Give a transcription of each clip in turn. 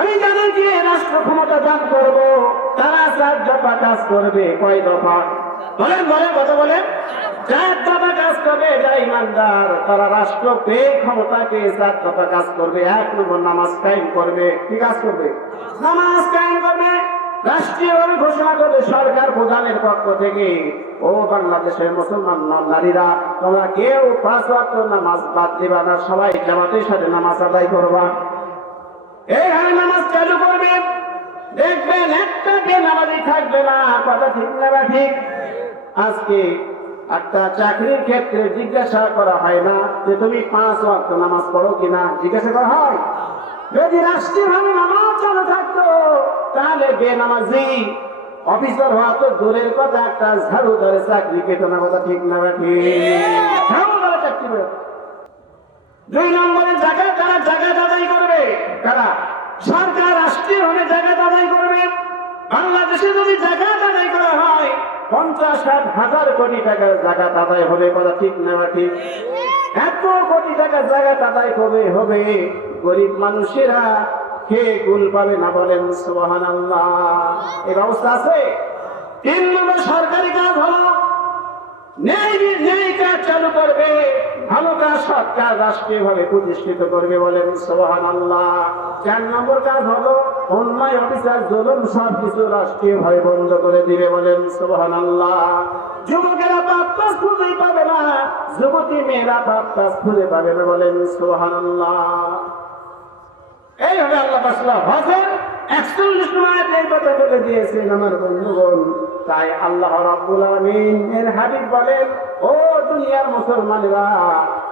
আমি যাদেরকে রাষ্ট্র ক্ষমতা দান করব, তারা চার দফা কাজ করবে। কয় দফা? বলেন বলেন কথা বলেন? চার দফা কাজ করবে, যা ইমানদার। তারা রাষ্ট্র পেয়ে ক্ষমতাকে চার দফা কাজ করবে। এক নম্বর নামাজ কায়েম করবে। কি কাজ করবে? নামাজ কায়েম করবে। রাষ্ট্রীয়ভাবে ঘোষণা করবে সরকার প্রধানের পক্ষ থেকে। ও বাংলাদেশের মুসলমান নারীরা, তোমরা কেউ পাঁচ নামাজ বাদ দিবা না। সবাই জামাতের সাথে নামাজ আদায় করবা। এইভাবে নামাজ চালু করবেন দেখবেন একটা কে নামাজই থাকবে না। কথা ঠিক না ঠিক? আজকে একটা চাকরির ক্ষেত্রে জিজ্ঞাসা করা হয় না যে তুমি পাঁচ ওয়াক্ত নামাজ পড়ো কিনা? জিজ্ঞাসা করা হয়? যদি রাষ্ট্রীয়ভাবে নামাজ চালু থাকতো, তাহলে বেনামাজি অফিসার হওয়া তো দূরের কথা। একটা ঝাড়ু ধরে চাকরি পেত না, কথা ঠিক না ঠিক? দুই নম্বরে জায়গা কারা জায়গা আদায় করবে কারা সরকার রাষ্ট্রীয় ভাবে জায়গা আদায় করবে। বাংলাদেশে যদি জায়গা আদায় করা হয় পঞ্চাশ ষাট হাজার কোটি টাকার জায়গা আদায় হবে, কথা ঠিক না ঠিক? এত কোটি টাকার জায়গা আদায় হবে হবে। গরিব মানুষেরা কে গুল পাবে না বলেন সোহান আল্লাহ এই ব্যবস্থা আছে? তিন নম্বর সরকারি কাজ হলো ন্যায় নম্বর বন্ধ করে দিবে বলেন সোহান আল্লাহ যুবকেরা পাপ কাজ খুঁজেই পাবে না, যুবতী মেয়েরা পাপ কাজ খুঁজে পাবে না বলেন সোহান আল্লাহ এইভাবে আল্লাহ হজের একচল্লিশ এই কথা বলে দিয়েছেন, আমার বন্ধুগণ। তাই আল্লাহ রাব্বুল আলামিন এর হাবিব বলেন, ও দুনিয়ার মুসলমানেরা,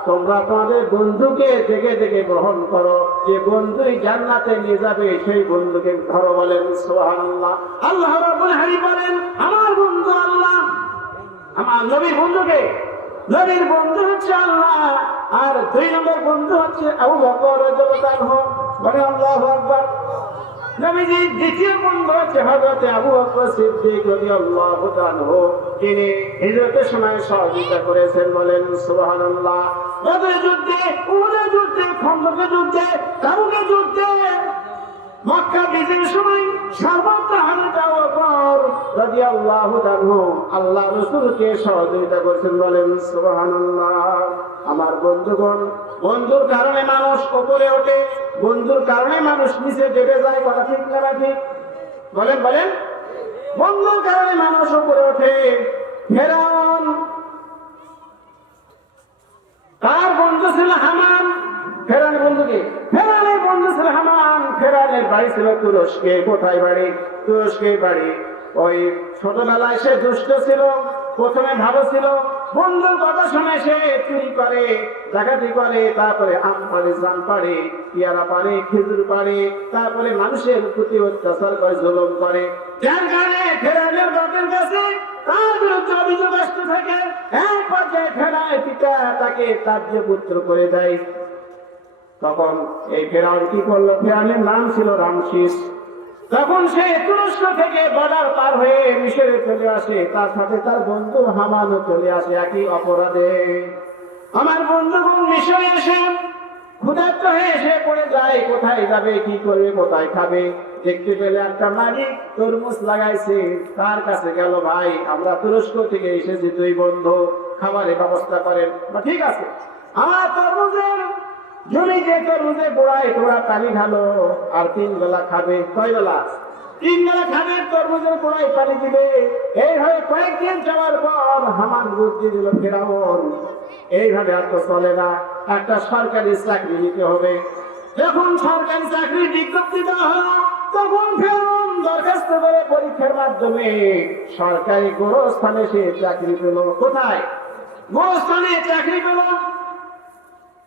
তোমরা তোমাদের বন্ধুকে দেখে দেখে গ্রহণ করো। যে বন্ধুই জান্নাতে নিয়ে যাবে, সেই বন্ধুকে ধরো বলেন, সুবহানাল্লাহ। আল্লাহ রাব্বুল হাবিব বলেন, আমার বন্ধু আল্লাহ, আমার নবীর বন্ধুকে, নবীর বন্ধু হচ্ছে আল্লাহ, আর দুই নম্বর বন্ধু হচ্ছে আবু বকর রাদিয়াল্লাহু আনহু। বলে আল্লাহু আকবার। নবীজির দ্বিতীয় বন্ধু হচ্ছে হযরত আবু বকর সিদ্দিক রাদিয়াল্লাহু তাআলা তিনি হিজরতের সময় সহযোগিতা করেছেন, বলেন, সুবহানাল্লাহ। বদরের যুদ্ধে, উহুদের যুদ্ধে, খন্দকের যুদ্ধে তাবুকের যুদ্ধে ওপর আমার বন্ধুগণ, বন্ধুর কারণে মানুষ উপরে ওঠে, বন্ধুর কারণে মানুষ নিচে ডেবে যায়, কথা ঠিক না ঠিক বলেন বলেন। বন্ধুর কারণে মানুষ উপরে ওঠে ফেরাউন তার বন্ধু ছিল হামান। ফেরানের বন্ধুকে ফেরানের বন্ধু ছিল হামান। ফেরানের বাড়ি ছিল তুরস্কে। কোথায় বাড়ি? তুরস্কে বাড়ি। ওই ছোটবেলায় সে দুষ্ট ছিল, প্রথমে ভালো ছিল। বন্ধুর কথা শুনে সে চুরি করে, ডাকাতি করে, তারপরে আম পাড়ে জাম পাড়ে পেয়ারা পাড়ে, খেজুর পাড়ে, তারপরে মানুষের প্রতি অত্যাচার করে, জুলুম করে। যার কারণে ফেরানের বাপের কাছে তার বিরুদ্ধে অভিযোগ আসতে থাকে। এক পর্যায়ে ফেরায় পিতা তাকে তার্য পুত্র করে দেয়। তখন এই ফেরাউন কি করল? ফেরাউনের নাম ছিল রামশিস। তখন সে তুরস্ক থেকে বর্ডার পার হয়ে মিশরে চলে আসে। তার সাথে তার বন্ধু হামানও চলে আসে একই অপরাধে। আমার বন্ধুগণ, মিশরে এসে ক্ষুধার্ত হয়ে এসে পড়ে যায়। কোথায় যাবে, কি করবে, কোথায় খাবে? দেখতে পেলে একটা মালিক তরমুজ লাগাইছে। তার কাছে গেল, ভাই, আমরা তুরস্ক থেকে এসেছি, দুই বন্ধু। খাবারের ব্যবস্থা করেন। ঠিক আছে। আমার তরমুজের জমি যে তরমুজে গোড়ায় গোড়া পানি ঢালো, আর তিন বেলা খাবে। কয় বেলা? তিন বেলা খাবে, তরমুজের গোড়ায় পানি দিবে। এইভাবে কয়েকদিন যাওয়ার পর হামান বুদ্ধি দিল ফেরাউন। এইভাবে আর তো চলে না। একটা সরকারি চাকরি নিতে হবে। যখন সরকারি চাকরির বিজ্ঞপ্তি দেওয়া হলো, তখন ফেরাউন দরখাস্ত করে পরীক্ষার মাধ্যমে সরকারি গোরস্থানে সে চাকরি পেল। কোথায়? গোরস্থানে চাকরি পেল।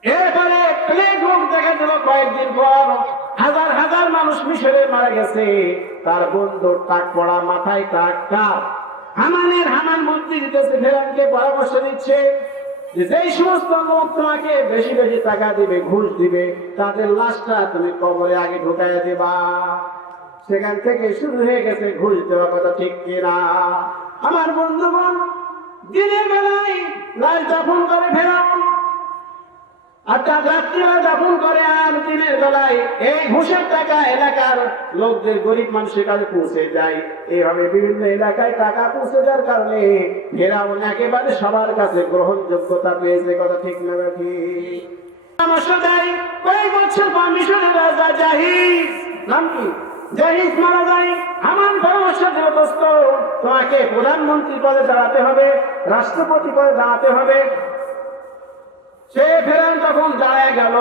এরপরে কয়েকদিন পর হাজার হাজার মানুষ মারা গেছে। তার টাক পড়া, মাথায় হামানের হামান ফেরানকে পরামর্শ যেই সমস্ত তোমাকে বেশি বেশি টাকা দিবে, ঘুষ দিবে, তাদের লাশটা তুমি কবরে আগে ঢুকাইয়া দেবা। সেখান থেকে শুরু হয়ে গেছে ঘুষ দেওয়ার কথা ঠিক কিনা। আমার বন্ধু বন্ধুগণ, দিনের বেলায় লাশ দাফন করে ফেরাও তার রাত্রিবেলা দাফন করে আর দিনের বেলায় এই ঘুষের টাকা এলাকার লোকদের, গরিব মানুষের কাছে পৌঁছে যায়। এইভাবে বিভিন্ন এলাকায় টাকা পৌঁছে দেওয়ার কারণে ফেরাউন একেবারে সবার কাছে গ্রহণযোগ্যতা পেয়েছে, কথা ঠিক না ঠিক পরামর্শ দেয় কয়েক বছর পর মিশরের রাজা জাহিজ নাম কি? জাহিজ মারা যায়। আমার পরামর্শ দিল দোস্ত তোমাকে প্রধানমন্ত্রী পদে দাঁড়াতে হবে, রাষ্ট্রপতি পদে দাঁড়াতে হবে। সে ফেরান যখন দাঁড়ায় গেল,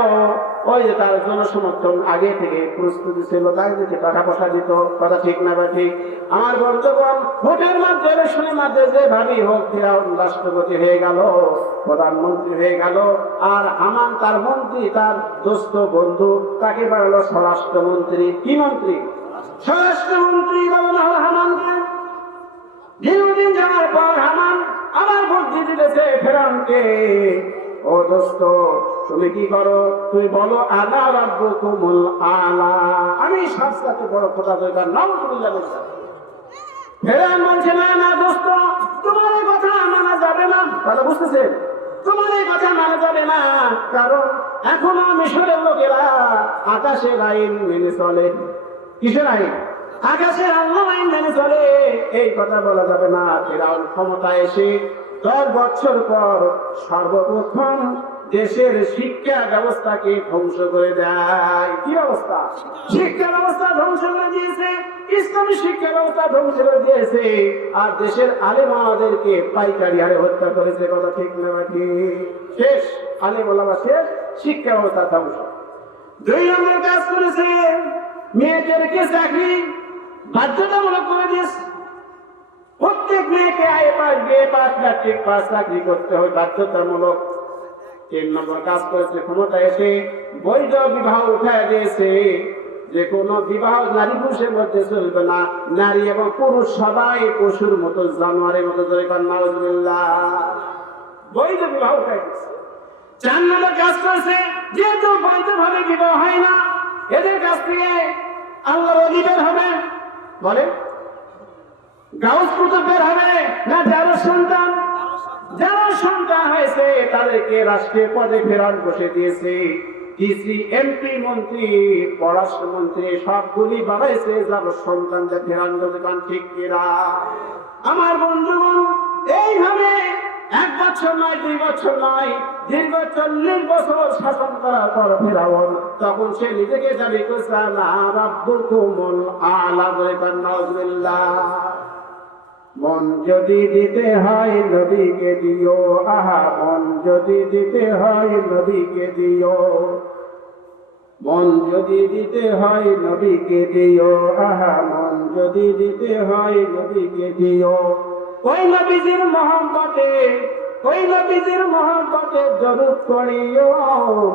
ওই যে তার জন্য সমর্থন আগে থেকে প্রস্তুতি ছিল তাকে দিতে টাকা পয়সা দিত, কথা ঠিক না বা ঠিক। আমার বন্ধুগণ ভোটের মাধ্যমে ইলেকশনের মাধ্যমে যে ভাবি হোক, ফেরাউন রাষ্ট্রপতি হয়ে গেল, প্রধানমন্ত্রী হয়ে গেল, আর হামান তার মন্ত্রী, তার দোস্ত বন্ধু, তাকে বাড়ালো স্বরাষ্ট্রমন্ত্রী। কি মন্ত্রী? স্বরাষ্ট্রমন্ত্রী বলল হামানকে দীর্ঘদিন যাওয়ার পর হামান আবার বুদ্ধি দিতেছে ফেরাউনকে। ও দোস্ত, তুমি কি করো? তুমি বলো আলা রাব্বু কুমুল আলা। আমি সবসাথে বড় কথা দরকার নাও তুমি যাবে। ফেরান বলছে, না না, দোস্ত, তোমার কথা মানা যাবে না। কথা বুঝতেছেন তোমার এই কথা মানা যাবে না, কারণ এখনও মিশরের লোকেরা আকাশের আইন মেনে চলে। কিসের আইন? আকাশের আল্লাহ আইন মেনে চলে। এই কথা বলা যাবে না। ফেরাউন ক্ষমতা এসে দশ বছর পর সর্বপ্রথম দেশের শিক্ষা ব্যবস্থাকে ধ্বংস করে দেয়। কি অবস্থা? শিক্ষা ব্যবস্থা ধ্বংস করে দিয়েছে, ইসলামী শিক্ষা ব্যবস্থা ধ্বংস করে দিয়েছে, আর দেশের আলেম আমাদেরকে পাইকারি হারে হত্যা করেছে, কথা ঠিক না ঠিক শেষ, আলেম ওলামা শেষ, শিক্ষা ব্যবস্থা ধ্বংস। দুই নম্বর কাজ করেছে, মেয়েদেরকে চাকরি বাধ্যতামূলক করে দিয়েছে। প্রত্যেক মেয়েকে আয় পাস, বিয়ে পাস ম্যাট্রিক পাস, চাকরি করতে হবে, বাধ্যতামূলক। তিন নম্বর কাজ করেছে ক্ষমতা এসে বৈধ বিবাহ উঠায় দিয়েছে। যে কোনো বিবাহ নারী পুরুষের মধ্যে চলবে না। নারী এবং পুরুষ সবাই পশুর মতো, জানোয়ারের মতো ধরে নাউজুবিল্লাহ। বৈধ বিবাহ উঠায় দিয়েছে। চার নম্বর কাজ করেছে, যেহেতু বৈধ ভাবে বিবাহ হয় না, এদের কাছ থেকে আল্লাহর অলি বের হবে। বলে আমার বন্ধুগণ, এইভাবে এক বছর নয়, দুই বছর নয়, দীর্ঘ চল্লিশ বছর শাসন করার পর ফেরাউন তখন সে নিজেকে দাবি করছে মন যদি দিতে হয় নদীকে দিও, আহা, মন যদি দিতে হয় নদীকে দিও। মন যদি দিতে হয় নদীকে দিও, আহা, মন যদি দিতে হয় নদীকে দিও। ওই নবীজির মহব্বতে, ওই নবীজির মহব্বতে জরুর করিও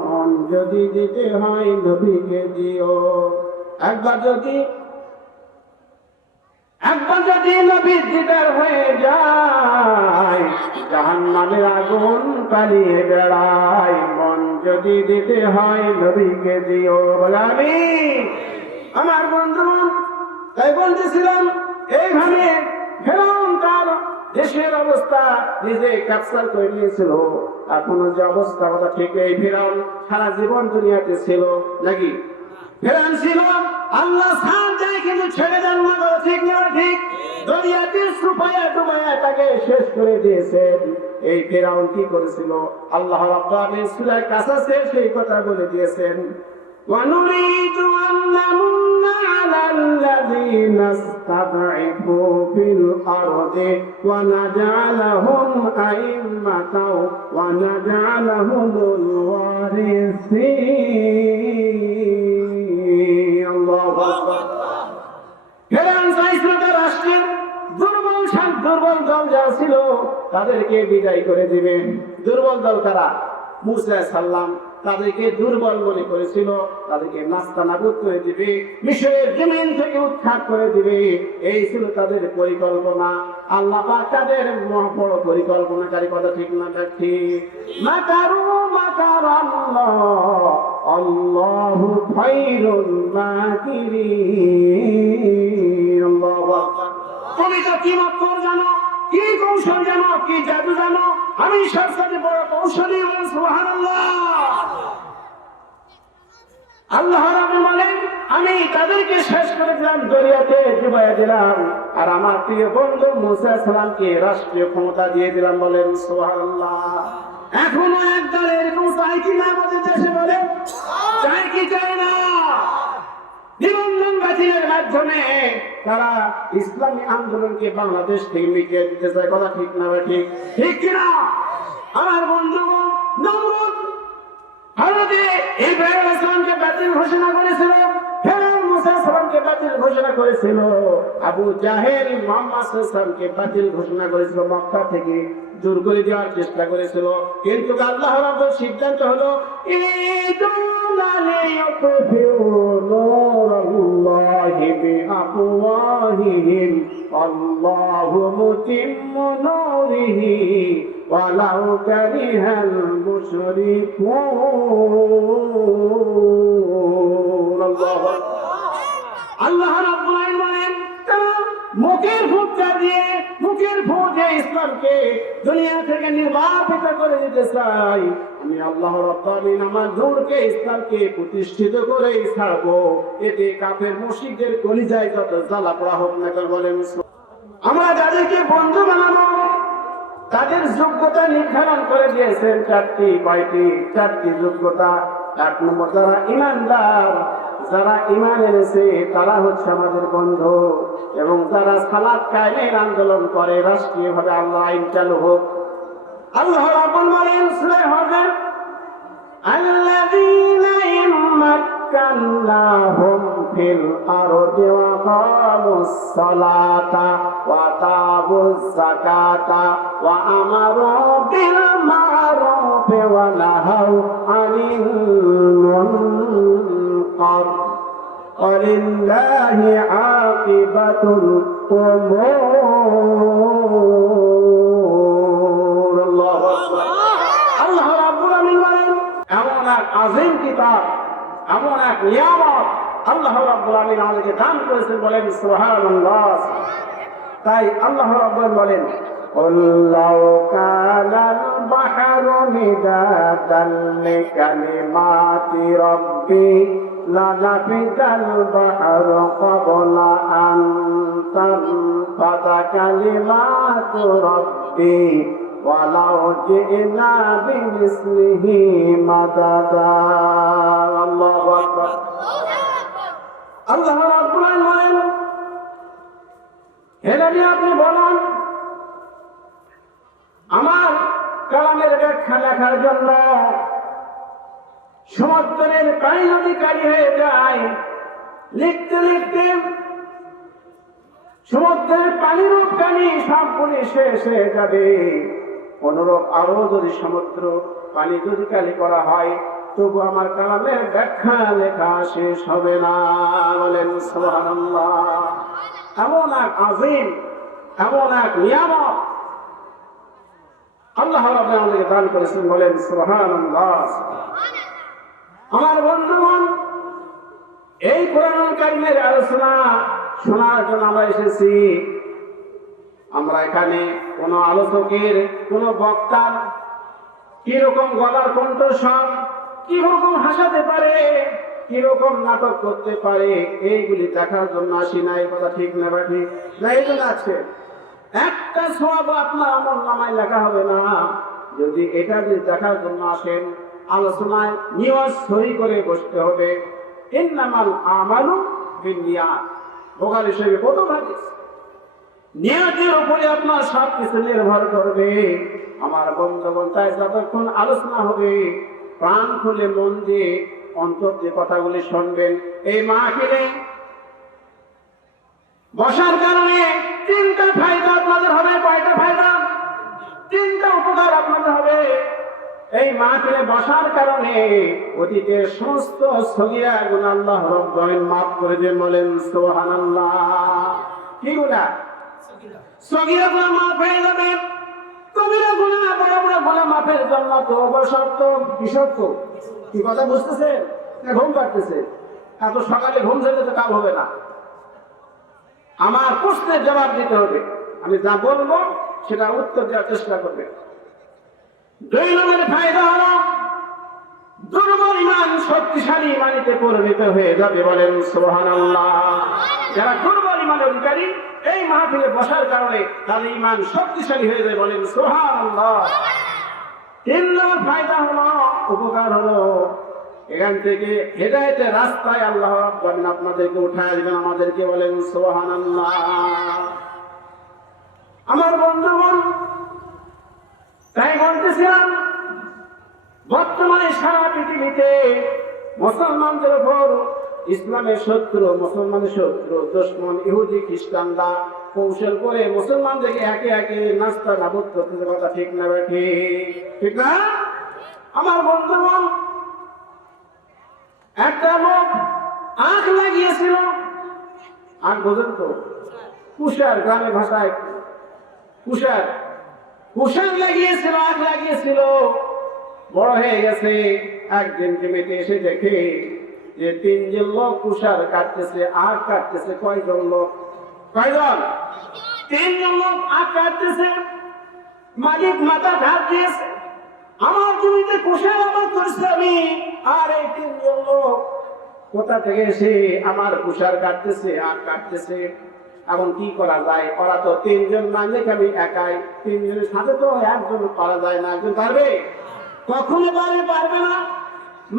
মন যদি দিতে হয় নবীকে দিও। একবার যদি একবার যদি নবীর দিদার হয়ে যায় জাহান নামের আগুন পালিয়ে বেড়ায়। মন যদি দিতে হয় নবীকে দিও বলে আমি। আমার বন্ধু, তাই বলতেছিলাম, এইভাবে ফেরাউন তার দেশের অবস্থা নিজে ক্যাপচার করে নিয়েছিল। এখনও যে অবস্থা, কথা ঠিক এই ফেরাউন সারা জীবন দুনিয়াতে ছিল। নাকি? ফেরান ছিল। আল্লাহ সান যায় কিন্তু ছেড়ে দেন না গো, ঠিক না ঠিক দুনিয়াতে সুপায়া ডুবায়া তাকে শেষ করে দিয়েছেন এই ফেরাউন কি করেছিল আল্লাহ রাব্বুল আলামিন সূরা কাসাসে সেই কথা বলে দিয়েছেন ونريد أن نمن على الذين استضعفوا في الأرض ونجعلهم أئمة ونجعلهم الوارثين তাদেরকে বিদায় করে দিবেন। দুর্বল দল কারা? মুসা সাল্লাম তাদেরকে দুর্বল মনে করেছিল। তাদেরকে নাস্তা নাবুদ করে দিবে, মিশরের জমিন থেকে উৎখাত করে দিবে। এই ছিল তাদের পরিকল্পনা। আল্লাহ পাক তাদের বড় পরিকল্পনাকারী কথা ঠিক না ঠিক? মাকারু মাকার আল্লাহ মাকিরিন। আল্লাহু আকবার। তুমি তো কি মক্কর জানো? কি কৌশল জানো, কি জাদু জানো? আমি সবসাথে বড় কৌশলী আল্লাহ বলেন আমি তাদেরকে শেষ করে দিলাম দরিয়াতে ডুবাইয়া দিলাম। আর আমার প্রিয় বন্ধু মুসা সালামকে রাষ্ট্রীয় ক্ষমতা দিয়ে দিলাম বলেন, সুবহানাল্লাহ। এখনও একদল এরকম চাই কি না আমাদের দেশে বলে? চাই কি চাই না? নিবন্ধন বাতিলের মাধ্যমে তারা ইসলামী আন্দোলনকে বাংলাদেশ থেকে মিটিয়ে দিতে চায়। কথা ঠিক না ঠিক? ঠিক কিনা? আমার বন্ধুগণ, নমরুদ ভারতে ইব্রাহিম ইসলামকে বাতিল ঘোষণা করেছিল। ফেরাউন মুসা সালামকে বাতিল ঘোষণা করেছিল। আবু জাহেল মোহাম্মদ বাতিল ঘোষণা করেছিল মক্কা থেকে। দূর করে দেওয়ার চেষ্টা করেছিল। কিন্তু আল্লাহ রাব্বুর সিদ্ধান্ত হলো ইদুনালি ইউতফিউ নূরাল্লাহি বিআফওয়াহিহিম, আল্লাহু মুতিম্মু নূরিহি, ওয়ালাউ কারিহাল মুশরিকুন। আল্লাহু আল্লাহ রাব্বুল আলামিন মুখের ফুটকা দিয়ে মুখের ফুটে ইসলামকে দুনিয়া থেকে নির্বাপিত করে দিতে চাই। আমি আল্লাহ রাব্বুল আলামিন আমার নূরকে ইসলামকে প্রতিষ্ঠিত করে ছাড়বো। এতে কাফের মুশরিকদের কলিজায় যত জ্বালা পোড়া হোক না বলেন আমরা যাদেরকে বন্ধু বানাবো, তাদের যোগ্যতা নির্ধারণ করে দিয়েছেন চারটি, কয়টি, চারটি যোগ্যতা। এক নম্বর যারা ইমানদার যারা ইমান এনেছে, তারা হচ্ছে আমাদের বন্ধু। এবং তারা সালাদ কায়নের আন্দোলন করে, রাষ্ট্রীয়ভাবে আল্লাহ আইন চালু হোক। আল্লাহ রাব্বুল বলেন সূরা হজের ওয়া المنكر ولله عاقبة الأمور الله أكبر আল্লাহ রাব্বুল আলামিন বলেন এমন এক আযীম কিতাব এমন এক নিয়ামত আল্লাহ রাব্বুল আলামিন আমাদেরকে দান করেছেন বলেন সুবহানাল্লাহ তাই আল্লাহ রাব্বুল বলেন قل لو كان البحر مدادا لكلمات ربي لنفد البحر قبل أن تنفد كلمات ربي ولو جئنا بمثله مددا الله أكبر আল্লাহ রাব্বুল আলামিন বলেন হে নবী আপনি বলুন আমার কালামের ব্যাখ্যা লেখার জন্য সমুদ্রের পানি অধিকারী হয়ে যায়। লিখতে লিখতে সমুদ্রের পানির পানি সবগুলি শেষ হয়ে যাবে। অনুরূপ আরও যদি সমুদ্র পানি যদি কালি করা হয়, তবু আমার কালামের ব্যাখ্যা লেখা শেষ হবে না। বলেন এমন এক আজিম এমন এক নিয়ামত আল্লাহ আমাদেরকে দান করেছেন। বলেন, সুবহানাল্লাহ। আমার বন্ধুগণ, এই কোরআন কারিমের আলোচনা শোনার জন্য আমরা এসেছি। আমরা এখানে কোন আলোচকের, কোন বক্তার কীরকম গলার কণ্ঠস্বর, কীরকম হাসাতে পারে, কীরকম নাটক করতে পারে, এইগুলি দেখার জন্য আসি না, এই কথা ঠিক না বা ঠিক? না, এই জন্য আছে একটা সব আপনার আমার নামায় লেখা হবে না। যদি এটা যদি দেখার জন্য আসেন আলোচনায় নিয়জ সই করে বসতে হবে। ইন্নামাল আমালু বিনিয়াত। বোকার হিসেবে কত হাদিস? নিয়তের উপরে আপনার সব কিছু নির্ভর করবে। আমার বন্ধুগণ, তাই যতক্ষণ আলোচনা হবে, প্রাণ খুলে মন দিয়ে অন্তর যে কথাগুলি শুনবেন। এই মাহফিলে বসার কারণে তিনটা ফায়দা আপনাদের হবে, কয়টা ফায়দা? তিনটা উপকার আপনাদের হবে। এই মাহফিলে বসার কারণে অতীতের সমস্ত সগিরা গুণ আল্লাহ রব্বাইন মাফ করে দিয়ে বলেন, সুবহানাল্লাহ। কি গুণা? মাফ হয়ে যাবে কবিরা মাফের জন্য কি কথা বুঝতেছে না, ঘুম পাড়তেছে। এত সকালে ঘুম থেকে তো কাল হবে না। আমার প্রশ্নের জবাব দিতে হবে। আমি যা বলব সেটা উত্তর দেওয়ার চেষ্টা করবে দুই ফায়দা হলো, দুর্বল ইমান শক্তিশালী ইমানিতে পরিণত হয়ে যাবে বলেন সুবহানাল্লাহ। যারা দুর্বল ইমান অধিকারী, এই মাহফিলে বসার কারণে তাদের ইমান শক্তিশালী হয়ে যায় বলেন সুবহানাল্লাহ। তিন নম্বর ফায়দা হলো, উপকার হলো, এখান থেকে হেদায়তের রাস্তায় আল্লাহ রাব্বুল আপনাদেরকে উঠায় দিবেন, আমাদেরকে বলেন সুবহানাল্লাহ। আমার বন্ধুগণ তাই বলতেছিলাম বর্তমানে সারা পৃথিবীতে মুসলমানদের উপর ইসলামের শত্রু, মুসলমানের শত্রু, দুশ্মন, ইহুদি, খ্রিস্টানরা কৌশল করে মুসলমানদেরকে একে একে নাস্তা নাবুদ করতে কথা ঠিক না ঠিক না? আমার বন্ধুগণ, একটা লোক আখ লাগিয়েছিল। আখ বোঝেন তো? কুষার, গ্রামের ভাষায় কুষার। কুষার লাগিয়েছিল আখ লাগিয়েছিল। বড় হয়ে গেছে। একদিন জমিতে এসে দেখে যে তিনজন লোক কুষার কাটতেছে আখ কাটতেছে। কয়জন লোক? কয়জন? তিনজন লোক আখ কাটতেছে। মালিক মাথা ধার দিয়েছে, আমার জমিতে কুষার আবাদ করছে আমি। আর এই তিনজন লোক কোথা থেকে এসে আমার কুষার কাটতেছে আর কাটতেছে? এখন কি করা যায়? ওরা তো তিনজন মালিক আমি একাই। তিনজনের সাথে তো একজন করা যায় না, একজন পারবে? কখনো পারবে পারবে না।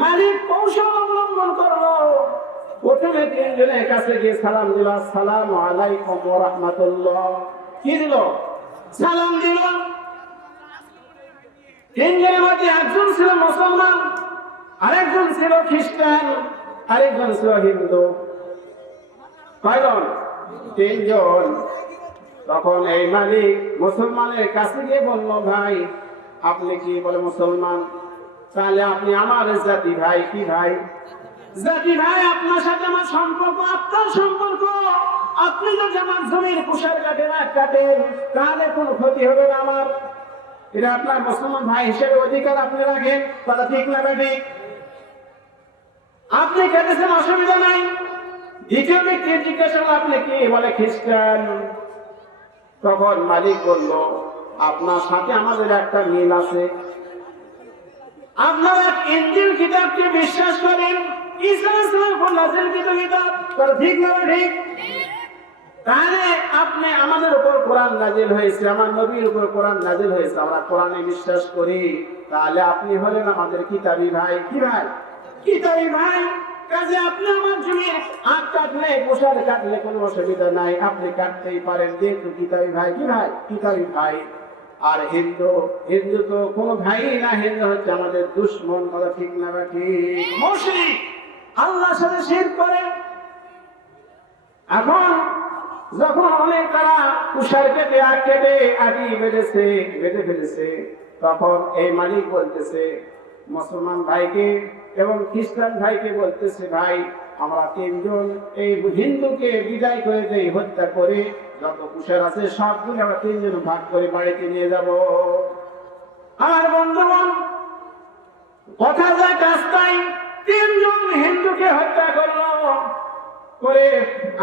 মালিক কৌশল অবলম্বন করল। প্রথমে তিনজনের কাছে গিয়ে সালাম দিল সালাম আলাইকুম রাহমাতুল্লাহ কি দিল? সালাম দিল। তিনজনের মধ্যে একজন ছিল মুসলমান, আরেকজন ছিল খ্রিস্টান, আরেকজন ছিল হিন্দু। কয়জন? তিনজন। তখন এই মালিক মুসলমানের কাছে গিয়ে বলল, ভাই, আপনি কি বলে মুসলমান? তাহলে আপনি আমার জাতি ভাই, কি ভাই? জাতি ভাই, আপনার সাথে আমার সম্পর্ক, আপনার সম্পর্ক। আপনি যদি আমার জমির কুষার কাটেন এক কাটেন, তাহলে কোনো ক্ষতি হবে না আমার। এটা আপনার মুসলমান ভাই হিসেবে অধিকার আপনি রাখেন, কথা ঠিক না বেঠিক আপনি কেটেছেন, অসুবিধা নাই। জিজ্ঞাসা আপনি বলে খ্রিস্টান? তখন মালিক বলল, আপনার সাথে আমাদের একটা মিল আছে। আপনারা ইঞ্জিল কিতাবকে বিশ্বাস করেন তাহলে আপনি আমাদের উপর কোরআন নাজিল হয়েছে, আমার নবীর উপর কোরআন নাজিল হয়েছে, আমরা কোরআনে বিশ্বাস করি। তাহলে আপনি হলেন আমাদের কিতাবি ভাই। কি ভাই? কিতাবি ভাই? কাজে আপনি আমার আখ কাটলে কাটলে কোনো অসুবিধা নাই। আপনি কাটতেই পারেন। কিতাবি ভাই, কি ভাই কিতাবি ভাই। আর হিন্দু হিন্দু তো ভাই না, হিন্দু হচ্ছে আমাদের দুশ্মন, কথা ঠিক না বা মুশরিক। সাথে শির করে। এখন যখন অনেক তারা তুষার কেটে আগ কেটে, আটি বেঁধেছে, বেঁধে ফেলেছে, তখন এই মালিক বলতেছে মুসলমান ভাইকে এবং খ্রিস্টান ভাইকে বলতেছে, ভাই, আমরা তিনজন এই হিন্দুকে বিদায় করে দেই, হত্যা করে। যত কুষার আছে সবগুলো আমরা তিনজন ভাগ করে বাড়িতে নিয়ে যাব। আর বন্ধুগণ, কথা যায় রাস্তায় তিনজন হিন্দুকে হত্যা করল। করে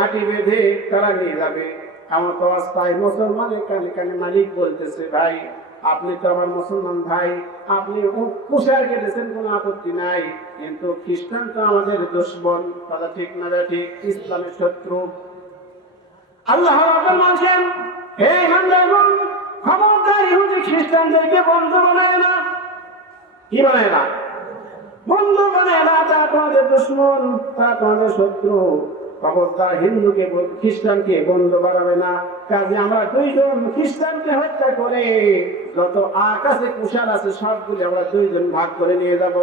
আটি বেঁধে তারা নিয়ে যাবে। এমন তো অবস্থায় মুসলমানের কানে কানে মালিক বলতেছে, ভাই আপনি তো আমার মুসলমান ভাই, আপনি কুশার কেটেছেন কোনো আপত্তি নাই। কিন্তু খ্রিস্টান তো আমাদের দুশ্মন, কথা ঠিক না ঠিক, ইসলামের শত্রু। আল্লাহ বলছেন, হে ইমানদারগণ খবরদার ইহুদি খ্রিস্টানদেরকে বন্ধু বানায় না। কি বানায় না? বন্ধু বানায় না তারা তোমাদের দুশ্মন তারা তোমাদের শত্রু। খবরদার হিন্দুকে, খ্রিস্টানকে বন্ধু বানাবে না। কাজে আমরা দুইজন খ্রিস্টানকে হত্যা করে যত আকাশে কুশাল আছে সবগুলি আমরা দুইজন ভাগ করে নিয়ে যাব।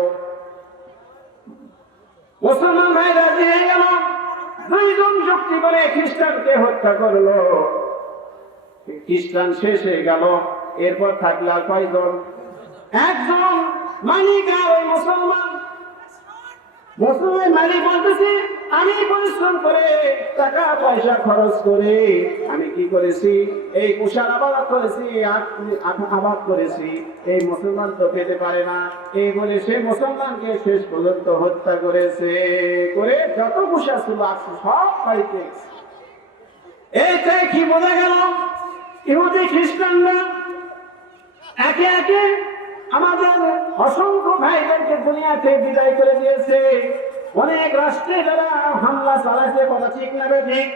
মুসলমান ভাই রাজি হয়ে গেল দুইজন যুক্তি করে খ্রিস্টানকে হত্যা করল, খ্রিস্টান শেষ হয়ে গেল। এরপর থাকলে আর কয়জন? একজন আর ওই মুসলমান। মুসলমান মালিক বলতেছে আমি পরিশ্রম করে টাকা পয়সা খরচ করে আমি কি করেছি? এই কুষার আবাদ করেছি আবাদ করেছি। এই মুসলমান তো পেতে পারে না। এই বলে সে মুসলমানকে শেষ পর্যন্ত হত্যা করেছে। করে যত কুষা ছিল আসছে সব বাড়িতে এইটাই কি বোঝা গেল? ইহুদি খ্রিস্টানরা একে একে আমাদের অসংখ্য ভাইদেরকে দুনিয়াতে বিদায় করে দিয়েছে। অনেক রাষ্ট্রে যারা হামলা চালাইছে, কথা ঠিক না ঠিক।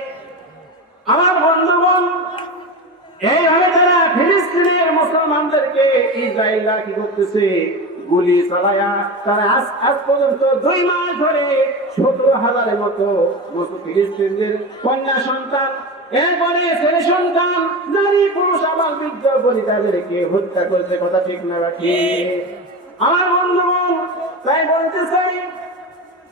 আমার বন্ধুগণ, এইভাবে তারা ফিলিস্তিনের মুসলমানদেরকে ইসরায়েলরা কি করতেছে, গুলি চালায়া তারা আজ আজ পর্যন্ত দুই মাস ধরে সতেরো হাজারের মতো ফিলিস্তিনদের কন্যা সন্তান, এরপরে ছেলে সন্তান, নারী পুরুষ আমার বৃদ্ধ বলি তাদেরকে হত্যা করছে, কথা ঠিক না রাখি আমার বন্ধুগণ, তাই বলতে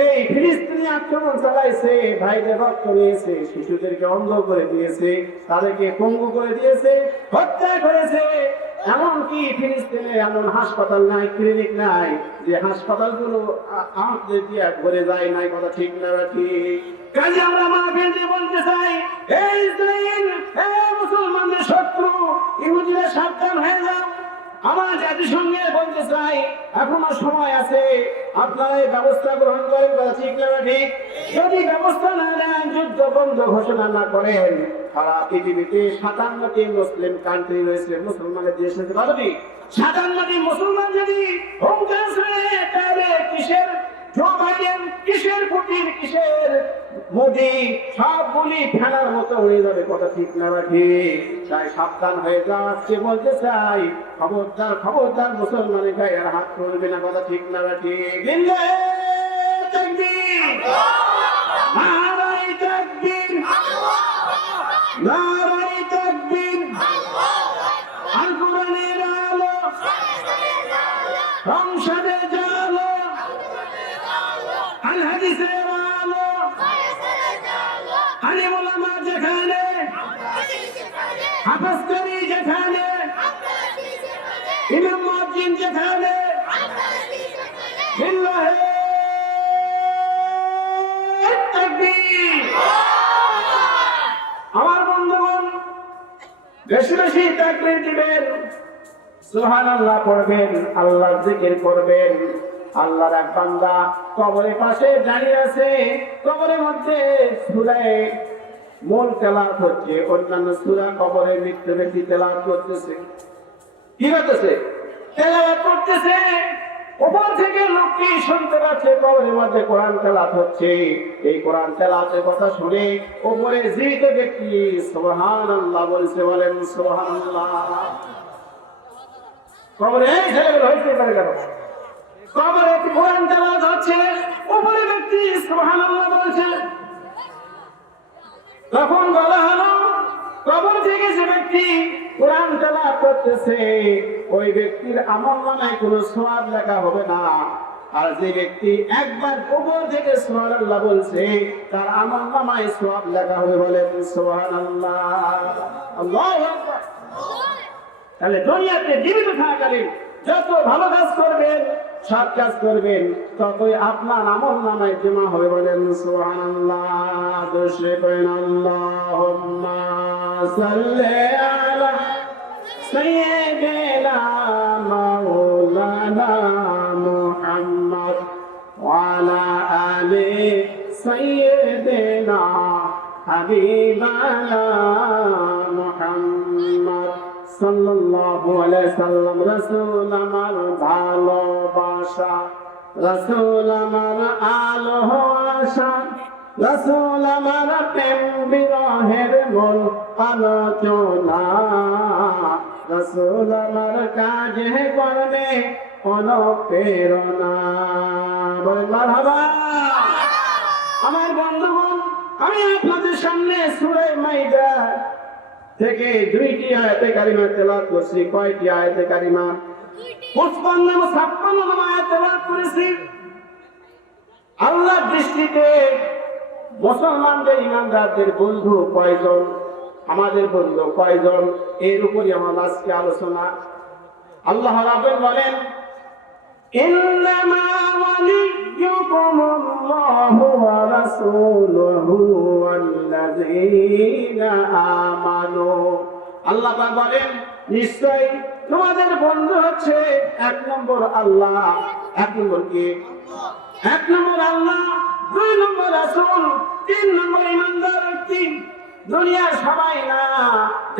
এই ফিলিস্তিনি আক্রমণ চালাইছে, ভাইদের রক্ত নিয়েছে, শিশুদেরকে অন্ধ করে দিয়েছে, তাদেরকে পঙ্গু করে দিয়েছে, হত্যা করেছে। এমনকি ফিলিস্তিনে এমন হাসপাতাল নাই, ক্লিনিক নাই, যে হাসপাতালগুলো আমাদের দিয়ে ভরে যায় নাই, কথা ঠিক না ঠিক। কাজে আমরা মা ফেলতে বলতে চাই, এই ইসরায়েল এই মুসলমানদের শত্রু, ইহুদিরা সাবধান হয়ে যাও। আমার জাতিসংঘে বলতে চাই এখনও সময় আছে। আপনারা ব্যবস্থা গ্রহণ করেন, কথা ঠিক না ঠিক? যদি ব্যবস্থা না নেন, যুদ্ধ বন্ধ ঘোষণা না করেন সারা পৃথিবীতে সাতান্নটি মুসলিম কান্ট্রি রয়েছে। মুসলমানের দেশ হতে পারবে সাতান্নটি মুসলমান যদি হুঙ্কার কিসের জো কিসের পুতিন কিসের? মুদি সবগুলি ফেলার মতো হয়ে যাবে, কথা ঠিক না রাখি তাই সাবধান হয়ে যাচ্ছে বলতে চাই, খবরদার খবরদার মুসলমানের গায়ে হাত করবে না, কথা ঠিক না রাখি জিন্দে তাকবীর নারাই তাকবীর নারাই তাকবীর আল কোরআনের আলো সংসদে জালো আল হাদিসের আলো আলিম ওলামা যেখানে হাফাজকারী যেখানে ইমাম মুয়াজ্জিন যেখানে বিল্লাহে তাকবীর আমার বন্ধুগণ বেশি বেশি তাকবীর দিবেন পড়বেন, আল্লাহর জিকির করবেন। আল্লাহর এক বান্দা কবরের পাশে দাঁড়িয়ে আছে, কবরের মধ্যে সুরায় মূল তেলাওয়াত হচ্ছে, অন্যান্য সূরা কবরের মৃত্যু ব্যক্তি করতেছে। কি হতেছে তেলাওয়াত করতেছে। উপর থেকে লোকটি শুনতে পাচ্ছে, কবরের মধ্যে কোরআন তেলাওয়াত হচ্ছে। এই কোরআন তেলাওয়াতের কথা শুনে উপরে জীবিত ব্যক্তি সোহান আল্লাহ বলছে, বলেন সুবহানাল্লাহ। কবরে এই ছেলেগুলো হইতে পারে বলছে, তখন বলা ওই ব্যক্তির আমল নামায় কোনো সোয়াব লেখা হবে না। আর যে ব্যক্তি একবার কবর থেকে সুবহানাল্লাহ বলছে, তার আমল নামায় সোয়াব লেখা হবে বলেন সুবহানাল্লাহ। আল্লাহু আকবার। তাহলে দুনিয়াতে জীবিত থাকাকালীন যত ভালো কাজ করবেন, সৎ কাজ করবেন, ততই আপনার আমল নামায় জমা হবে বলেন সুবহানাল্লাহ, দোষে আলা সাইয়্যিদিনা মাওলানা মুহাম্মদ ওয়ালা আলি সাইয়্যিদিনা হাবিবানা সাল্লাল্লাহু আলাইহি সাল্লাম, রাসূল আমার ভালোবাসা, রাসূল আমার আলো আশা, রাসূল আমার প্রেম বিরহের মূল আলোচনা, রাসূল আমার কাজে করবে অনুপ্রেরণা। বলেন, মারহাবা! আমার বন্ধুগণ, আমি আপনাদের সামনে সুরে মাইদা থেকে দুইটি আয়াতে কারিমা তেলাওয়াত করছি, কয়টি আয়াতে কারিমা? পঁচপান্ন এবং ছাপ্পান্ন আয়াত তেলাওয়াত করেছি। আল্লাহর দৃষ্টিতে মুসলমানদের, ইমানদারদের বন্ধু কয়জন? আমাদের বন্ধু কয়জন? এর উপরই আমার আজকে আলোচনা। আল্লাহ রাব্বুল বলেন إنما وليكم الله ورسوله والذين آمنوا আল্লাহ পাক বলেন নিশ্চয় তোমাদের বন্ধু হচ্ছে এক নম্বর আল্লাহ এক নম্বর কি এক নম্বর আল্লাহ দুই নম্বর রাসূল তিন নম্বর ইমানদার ব্যক্তি দুনিয়ার সবাই না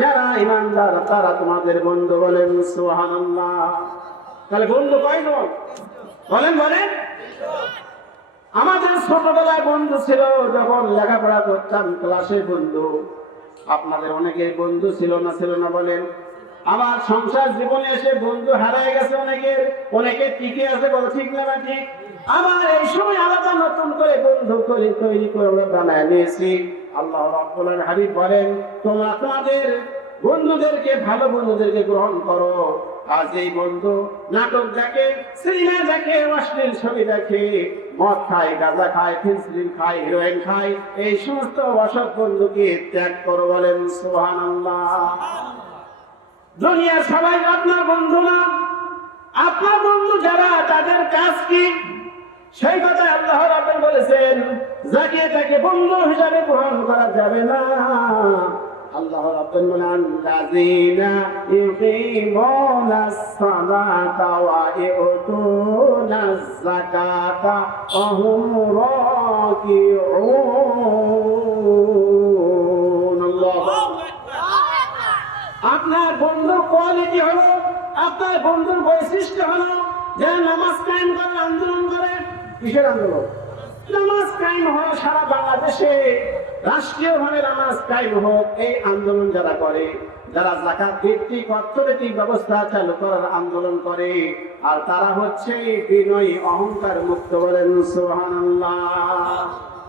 যারা ইমানদার তারা তোমাদের বন্ধু বলেন সুবহানাল্লাহ তাহলে বন্ধু কয়জন বলেন বলেন। আমাদের ছোটবেলায় বন্ধু ছিল, যখন লেখাপড়া করতাম ক্লাসে বন্ধু। আপনাদের অনেকের বন্ধু ছিল না ছিল না বলেন। আমার সংসার জীবনে এসে বন্ধু হারায় গেছে অনেকের। অনেকে টিকে আছে বলো, ঠিক না বা ঠিক? আমার এই সময় আলাদা নতুন করে বন্ধু করে তৈরি করে বানায় নিয়েছি। আল্লাহ রাব্বুল হাবিব বলেন, তোমরা তোমাদের বন্ধুদেরকে, ভালো বন্ধুদেরকে গ্রহণ করো। আজ এই বন্ধু নাটক দেখে, সিনেমা দেখে, অশ্লীল ছবি দেখে, মদ খায়, গাঁজা খায় ফিনসিলিন খায়, হিরোইন খায়, এই সমস্ত অসৎ বন্ধুকে ত্যাগ করো বলেন, সুবহানাল্লাহ। দুনিয়ার সবাই আপনার বন্ধু না। আপনার বন্ধু যারা, তাদের কাজ কি? সেই কথা আল্লাহ বলেছেন, যাকে তাকে বন্ধু হিসাবে গ্রহণ করা যাবে না। আল্লাহ রাব্বুল লাযিনা ইউকিমুনাস সালাতা ওয়া ইউতুনাজ যাকাতা ওয়া হুম আপনার বন্ধুর কোয়ালিটি হলো, আপনার বন্ধুর বৈশিষ্ট্য হলো যে নামাজ কায়েম করে, আন্দোলন করে। কিসের আন্দোলন? নামাজ কায়েম হয় সারা বাংলাদেশে। রাষ্ট্রীয় ভাবে নামাজ কায়েম হোক, এই আন্দোলন যারা করে, যারা জাকাত ভিত্তিক অর্থনৈতিক ব্যবস্থা চালু করার আন্দোলন করে, আর তারা হচ্ছে বিনয়ী অহংকার মুক্ত বলেন, সুবহানাল্লাহ।